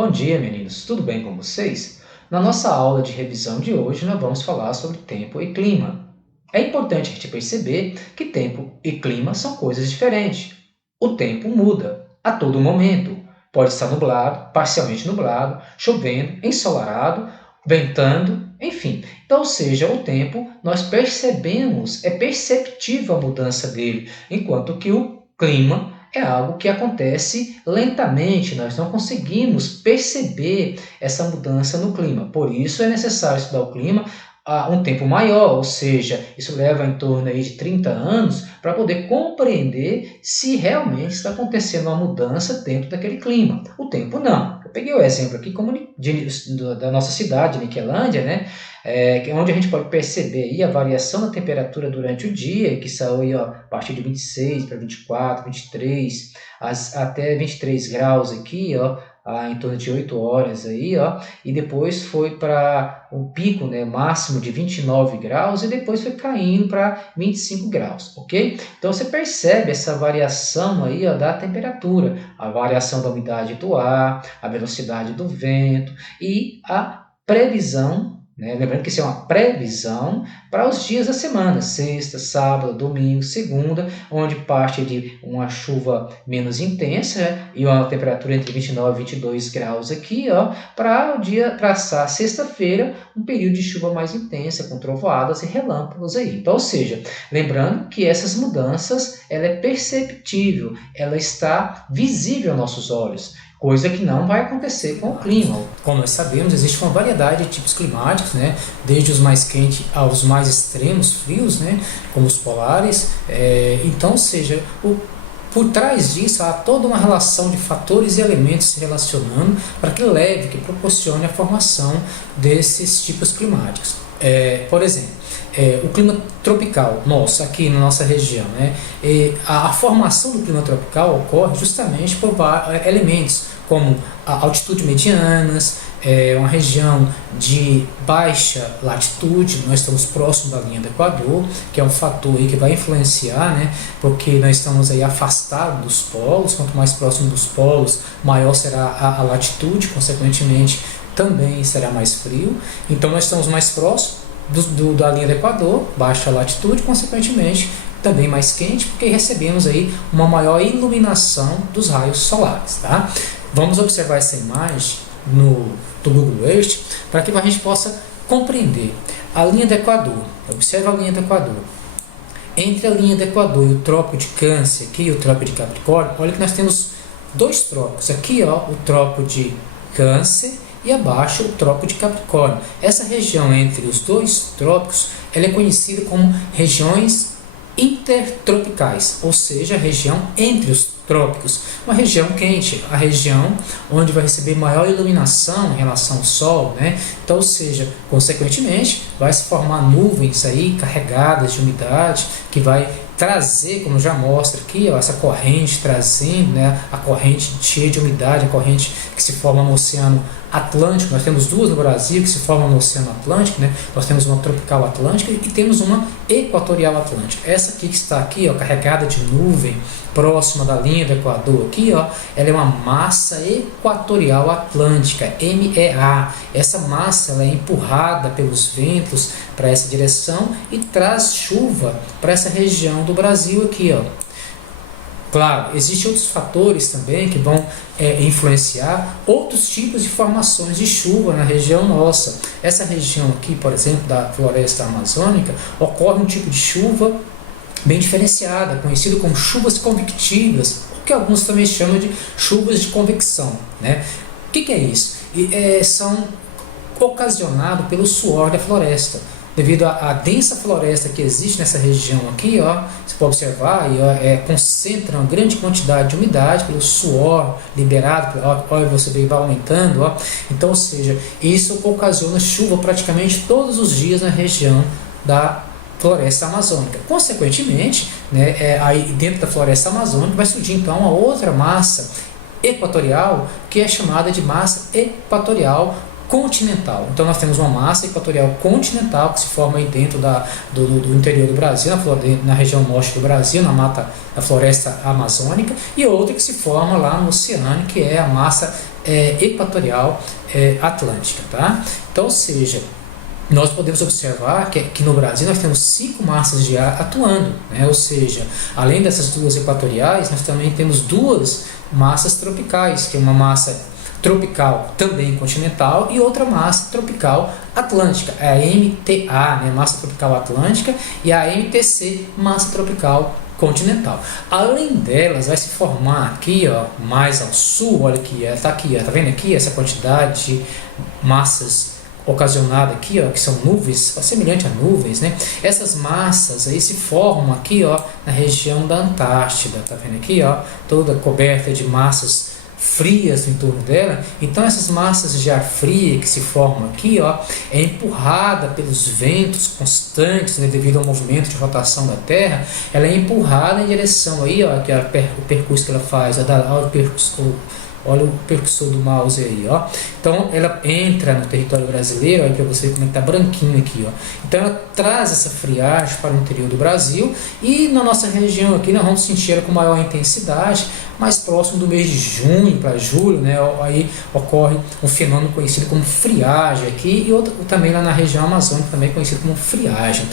Bom dia, meninos. Tudo bem com vocês? Na nossa aula de revisão de hoje, nós vamos falar sobre tempo e clima. É importante a gente perceber que tempo e clima são coisas diferentes. O tempo muda a todo momento. Pode estar nublado, parcialmente nublado, chovendo, ensolarado, ventando, enfim. Então, ou seja, o tempo nós percebemos, é perceptível a mudança dele, enquanto que o clima é algo que acontece lentamente, nós não conseguimos perceber essa mudança no clima. Por isso é necessário estudar o clima há um tempo maior, ou seja, isso leva em torno aí de 30 anos para poder compreender se realmente está acontecendo uma mudança dentro daquele clima. O tempo não. Eu peguei o exemplo aqui da nossa cidade, Niquelândia, né? Onde a gente pode perceber aí a variação da temperatura durante o dia, que saiu aí, ó, a partir de 26 para 24, 23, até 23 graus aqui, ó, em torno de 8 horas aí, ó, e depois foi para um pico, né, máximo de 29 graus e depois foi caindo para 25 graus, ok? Então você percebe essa variação aí, ó, da temperatura, a variação da umidade do ar, a velocidade do vento e a previsão, né? Lembrando que isso é uma previsão para os dias da semana, sexta, sábado, domingo, segunda, onde parte de uma chuva menos intensa, né? E uma temperatura entre 29 e 22 graus aqui, ó, para o dia, para sexta-feira, um período de chuva mais intensa, com trovoadas e relâmpagos aí. Então, ou seja, lembrando que essas mudanças, ela é perceptível, ela está visível aos nossos olhos, coisa que não vai acontecer com o clima. Como nós sabemos, existe uma variedade de tipos climáticos, né? Desde os mais quentes aos mais extremos frios, né? Como os polares. Então, ou seja, por trás disso há toda uma relação de fatores e elementos se relacionando para que leve, que proporcione a formação desses tipos climáticos. Por exemplo, o clima tropical, aqui na nossa região, né? A formação do clima tropical ocorre justamente por elementos como a altitude medianas, uma região de baixa latitude, nós estamos próximo da linha do Equador, que é um fator aí que vai influenciar, né? Porque nós estamos aí afastados dos polos, quanto mais próximo dos polos, maior será a latitude, consequentemente também será mais frio. Então nós estamos mais próximos da linha do Equador, baixa latitude, consequentemente também mais quente, porque recebemos aí uma maior iluminação dos raios solares, tá? Vamos observar essa imagem do Google Earth para que a gente possa compreender a linha do Equador. Observa a linha do Equador. Entre a linha do Equador e o Trópico de Câncer aqui, e o Trópico de Capricórnio, olha que nós temos dois trópicos. Aqui, ó, o Trópico de Câncer e abaixo o Trópico de Capricórnio. Essa região entre os dois trópicos, ela é conhecida como regiões intertropicais, ou seja, a região entre os trópicos, uma região quente, a região onde vai receber maior iluminação em relação ao Sol, né? Então, ou seja, consequentemente, vai se formar nuvens aí carregadas de umidade que vai trazer, como já mostra aqui, ó, essa corrente trazendo, né, a corrente cheia de umidade, a corrente que se forma no Oceano Atlântico. Nós temos duas no Brasil que se formam no Oceano Atlântico, né? Nós temos uma tropical atlântica e temos uma equatorial atlântica. Essa aqui que está aqui, ó, carregada de nuvem, próxima da linha do Equador, aqui, ó, ela é uma massa equatorial atlântica, MEA. Essa massa ela é empurrada pelos ventos para essa direção e traz chuva para essa região do Brasil aqui, ó. Claro, existem outros fatores também que vão influenciar outros tipos de formações de chuva na região nossa. Essa região aqui, por exemplo, da floresta amazônica, ocorre um tipo de chuva bem diferenciada, conhecido como chuvas convectivas, que alguns também chamam de chuvas de convecção, né? O que é isso? São ocasionados pelo suor da floresta. Devido à densa floresta que existe nessa região aqui, ó, você pode observar, concentra uma grande quantidade de umidade pelo suor liberado, olha, você vai aumentando, ó. Então, ou seja, isso ocasiona chuva praticamente todos os dias na região da floresta amazônica. Consequentemente, né, aí dentro da floresta amazônica vai surgir então uma outra massa equatorial que é chamada de massa equatorial continental. Então nós temos uma massa equatorial continental que se forma aí dentro do interior do Brasil, na região norte do Brasil, na mata da floresta amazônica, e outra que se forma lá no oceano, que é a massa equatorial atlântica, tá? Então, ou seja, nós podemos observar que no Brasil nós temos 5 massas de ar atuando, né? Ou seja, além dessas 2 equatoriais, nós também temos 2 massas tropicais, que é uma massa tropical também continental e outra massa tropical atlântica, é a MTA, né? Massa tropical atlântica, e a MTC, massa tropical continental. Além delas, vai se formar aqui, ó, mais ao sul, olha aqui, tá aqui, ó, tá vendo aqui essa quantidade de massas ocasionada aqui, ó, que são nuvens, semelhante a nuvens, né? Essas massas aí se formam aqui, ó, na região da Antártida, tá vendo aqui, ó, toda coberta de massas frias em torno dela. Então essas massas de ar fria que se formam aqui, ó, é empurrada pelos ventos constantes, né, devido ao movimento de rotação da Terra. Ela é empurrada em direção aí, ó, que é o percurso que ela faz, olha o percussor do mouse aí, ó. Então ela entra no território brasileiro, aí para você ver como é que tá branquinho aqui, ó. Então ela traz essa friagem para o interior do Brasil, e na nossa região aqui nós vamos sentir ela com maior intensidade, mais próximo do mês de junho para julho, né? Aí ocorre um fenômeno conhecido como friagem aqui, e outro também lá na região amazônica, também conhecido como friagem.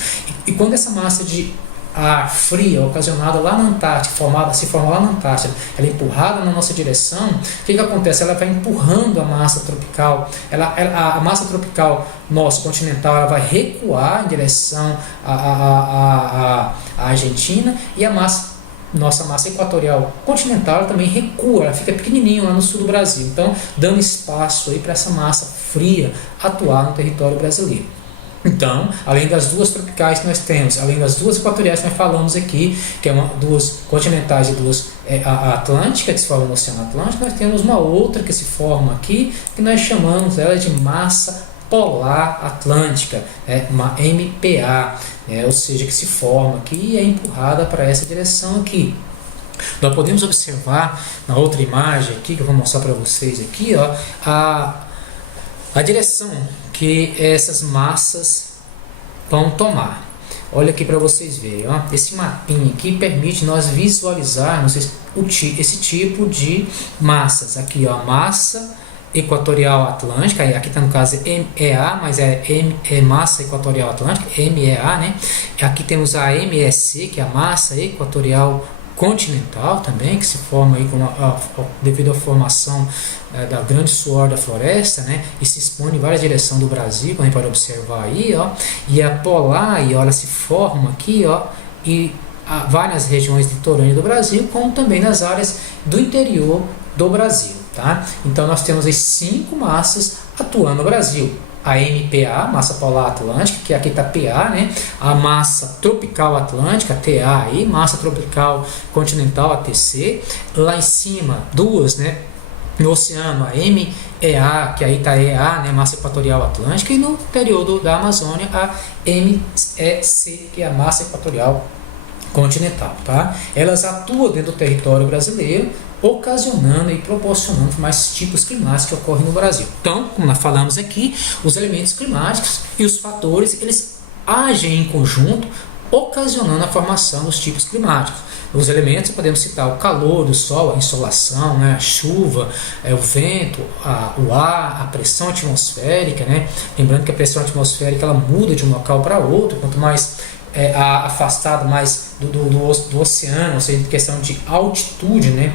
E quando essa massa de ar fria ocasionada lá na Antártica, se forma lá na Antártica, ela é empurrada na nossa direção, o que acontece? Ela vai empurrando a massa tropical, a massa tropical nossa continental, ela vai recuar em direção à Argentina, e nossa massa equatorial continental também recua, ela fica pequenininho lá no sul do Brasil, então dando espaço aí para essa massa fria atuar no território brasileiro. Então, além das 2 tropicais que nós temos, além das 2 equatoriais que nós falamos aqui, que é 2 continentais e 2 atlânticas, que se formam no Oceano Atlântico, nós temos uma outra que se forma aqui, que nós chamamos ela de massa polar atlântica, uma MPA, ou seja, que se forma aqui e é empurrada para essa direção aqui. Nós podemos observar na outra imagem aqui, que eu vou mostrar para vocês aqui, ó, a direção que essas massas vão tomar. Olha aqui para vocês verem, ó. Esse mapinha aqui permite nós visualizarmos esse tipo de massas. Aqui, ó, massa equatorial atlântica, aqui está no caso MEA, mas é massa equatorial atlântica, MEA, né? Aqui temos a MEC, que é a massa equatorial continental também, que se forma aí devido à formação da grande suor da floresta, né, e se expõe em várias direções do Brasil, como a gente pode observar aí, ó, e a polar, e ela se forma aqui, ó, e várias regiões litorâneas do Brasil, como também nas áreas do interior do Brasil, tá? Então nós temos aí 5 massas atuando no Brasil. A MPA, massa polar atlântica, que aqui está PA, né? A massa tropical atlântica, TA aí, massa tropical continental, ATC. Lá em cima, 2, né? No oceano, a MEA, que aí está EA, né? Massa equatorial atlântica. E no interior da Amazônia, a MEC, que é a massa equatorial continental, tá? Elas atuam dentro do território brasileiro, ocasionando e proporcionando mais tipos climáticos que ocorrem no Brasil. Então, como nós falamos aqui, os elementos climáticos e os fatores, eles agem em conjunto, ocasionando a formação dos tipos climáticos. Os elementos, podemos citar o calor do sol, a insolação, né, a chuva, o vento, o ar, a pressão atmosférica, né? Lembrando que a pressão atmosférica ela muda de um local para outro, quanto mais afastado mais do oceano, ou seja, em questão de altitude, né?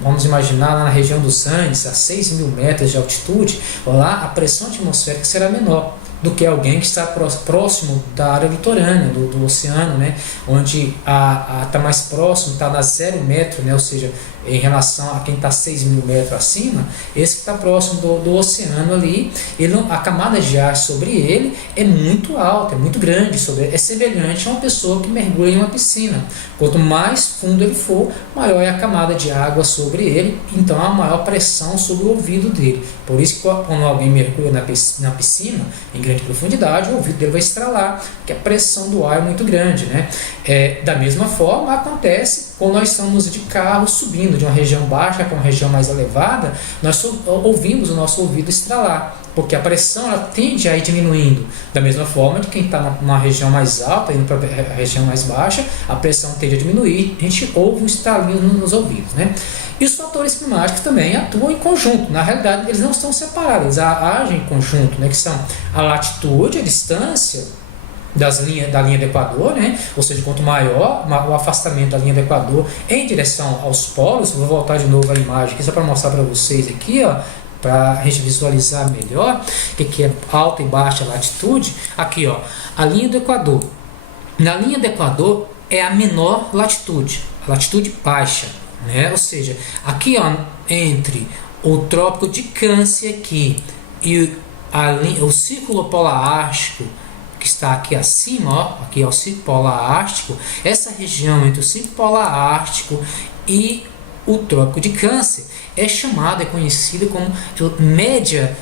Vamos imaginar lá na região dos Andes, a 6.000 metros de altitude, lá a pressão atmosférica será menor do que alguém que está próximo da área litorânea, do oceano, né? Onde está mais próximo, está na 0 metro, né? Ou seja, em relação a quem está 6.000 metros acima, esse que está próximo do oceano ali, a camada de ar sobre ele é muito alta, é muito grande, é semelhante a uma pessoa que mergulha em uma piscina. Quanto mais fundo ele for, maior é a camada de água sobre ele, então há maior pressão sobre o ouvido dele. Por isso que quando alguém mergulha na piscina, em grande profundidade, o ouvido dele vai estralar, porque a pressão do ar é muito grande, né? Da mesma forma, acontece quando nós estamos de carro subindo de uma região baixa para uma região mais elevada, nós ouvimos o nosso ouvido estralar. porque a pressão ela tende a ir diminuindo. Da mesma forma que quem está numa região mais alta, indo para a região mais baixa, a pressão tende a diminuir, a gente ouve um estalinho nos ouvidos, né? E os fatores climáticos também atuam em conjunto. Na realidade, eles não estão separados, eles agem em conjunto, né? Que são a latitude, a distância da linha do Equador, né? Ou seja, quanto maior o afastamento da linha do Equador em direção aos polos. Vou voltar de novo a imagem aqui só para mostrar para vocês aqui, ó, para a gente visualizar melhor o que é alta e baixa latitude. Aqui, ó, a linha do Equador. Na linha do Equador é a menor latitude, a latitude baixa, né? Ou seja, aqui, ó, entre o Trópico de Câncer aqui e o Círculo Polar Ártico, que está aqui acima, ó, aqui é o Círculo Polar Ártico, essa região entre o Círculo Polar Ártico e o Trópico de Câncer é chamada, é conhecida como média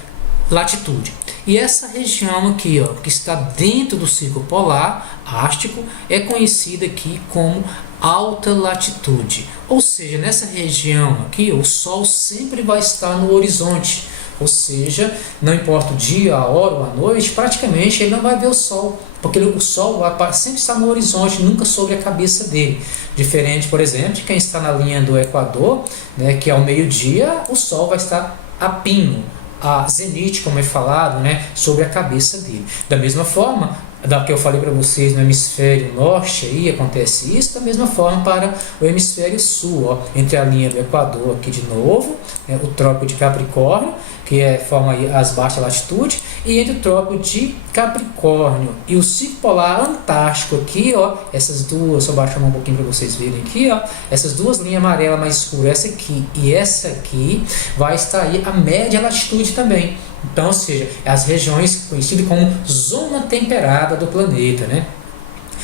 latitude. E essa região aqui, ó, que está dentro do Círculo Polar Ártico, é conhecida aqui como alta latitude. Ou seja, nessa região aqui, o Sol sempre vai estar no horizonte. Ou seja, não importa o dia, a hora ou a noite, praticamente ele não vai ver o Sol, porque o Sol vai sempre estar no horizonte, nunca sobre a cabeça dele. Diferente, por exemplo, de quem está na linha do Equador, né, que ao meio-dia o Sol vai estar a pino, a zenite, como é falado, né, sobre a cabeça dele. Da mesma forma, da que eu falei para vocês, no hemisfério norte aí acontece isso, da mesma forma para o hemisfério sul, ó, entre a linha do Equador aqui de novo, o Trópico de Capricórnio, que forma aí as baixas latitudes, e entre o Trópico de Capricórnio e o Círculo Polar Antártico aqui, ó, essas duas, só baixar um pouquinho para vocês verem aqui, ó, essas duas linhas amarelas mais escuras, essa aqui e essa aqui, vai estar aí a média latitude também. Então, ou seja, as regiões conhecidas como zona temperada do planeta, né?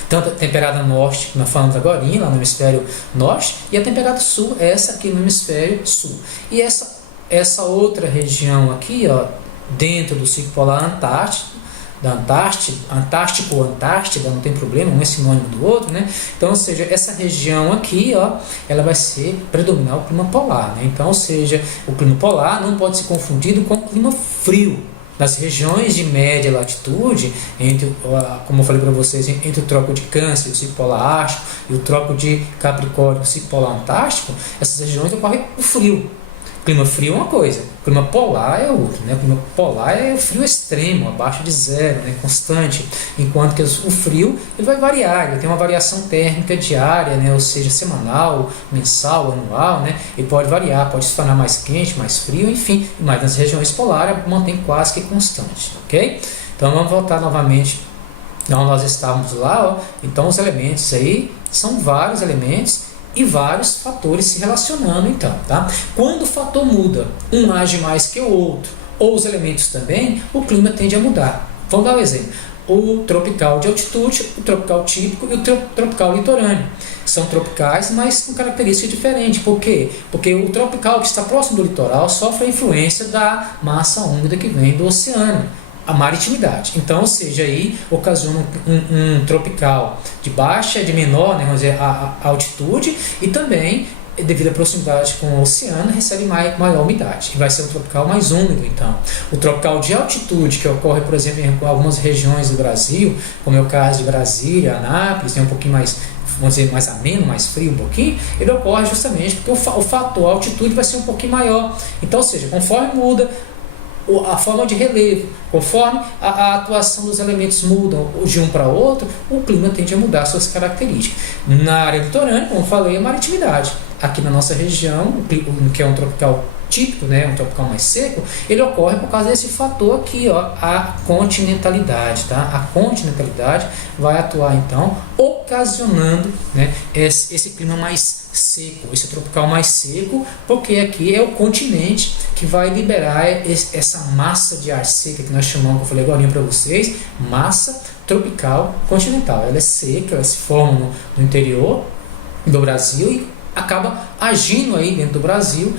Tanto a temperada norte, que nós falamos agora, lá no hemisfério norte, e a temperada sul, essa aqui no hemisfério sul. E essa outra região aqui, ó, dentro do Círculo Polar Antártico, Antártico ou Antártida, não tem problema, um é sinônimo do outro, né? Então, ou seja, essa região aqui, ó, ela vai predominar o clima polar, né? Então, ou seja, o clima polar não pode ser confundido com o clima frio. Nas regiões de média latitude, como eu falei para vocês, entre o Trópico de Câncer, o Círculo Polar Ártico, e o Trópico de Capricórnio, o Círculo Polar Antártico, essas regiões ocorre o frio. Clima frio é uma coisa, clima polar é outra, né? O clima polar é o frio extremo, abaixo de zero, né? Constante, enquanto que o frio ele vai variar, ele tem uma variação térmica diária, né? Ou seja, semanal, mensal, anual, né? Ele pode variar, pode se tornar mais quente, mais frio, enfim, mas nas regiões polares mantém quase que constante, ok? Então vamos voltar novamente onde nós estávamos lá, ó. Então os elementos aí são vários elementos e vários fatores se relacionando, então, tá? Quando o fator muda, um age mais que o outro, ou os elementos também, o clima tende a mudar. Vamos dar um exemplo. O tropical de altitude, o tropical típico e o tropical litorâneo. São tropicais, mas com características diferentes. Por quê? Porque o tropical que está próximo do litoral sofre a influência da massa úmida que vem do oceano, a maritimidade. Então, ou seja, aí ocasiona um tropical de baixa, de menor, né, vamos dizer, a altitude, e também, devido à proximidade com o oceano, recebe maior umidade. E vai ser um tropical mais úmido, então. O tropical de altitude, que ocorre, por exemplo, em algumas regiões do Brasil, como é o caso de Brasília, Anápolis, tem um pouquinho mais, vamos dizer, mais ameno, mais frio um pouquinho, ele ocorre justamente porque o fator altitude vai ser um pouquinho maior. Então, ou seja, conforme muda a forma de relevo, conforme a atuação dos elementos mudam de um para outro, o clima tende a mudar suas características. Na área litorânea, como eu falei, a maritimidade. Aqui na nossa região, que é um tropical típico, né, um tropical mais seco, ele ocorre por causa desse fator aqui, ó, a continentalidade, tá? A continentalidade vai atuar então, ocasionando, né, esse clima mais seco, esse tropical mais seco, porque aqui é o continente que vai liberar essa massa de ar seca que nós chamamos, que eu falei agora para vocês, massa tropical continental. Ela é seca, ela se forma no interior do Brasil e acaba agindo aí dentro do Brasil,